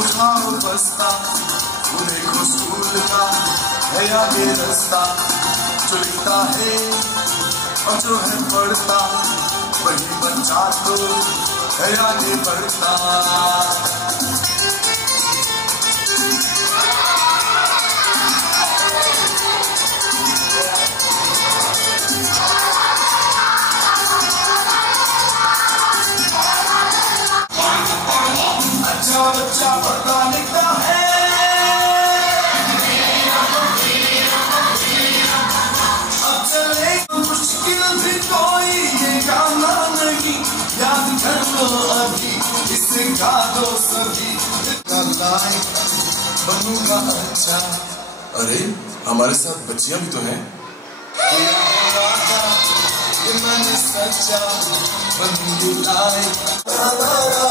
उठाओ बस्ता, वो देखो स्कूल का है आगे रास्ता, जो लिखता है और जो है पढ़ता, वही बच्चा तो है आगे बढ़ता। अच्छा बच्चा पढ़ता लिखता है, अब चले मुश्किल भी कोई ये काम नहीं, याद कर लो अभी इससे गा दो सभी, बनूंगा अच्छा। अरे हमारे साथ बच्चियां भी तो हैं। मैंने सच्चा बनूंगी लायक।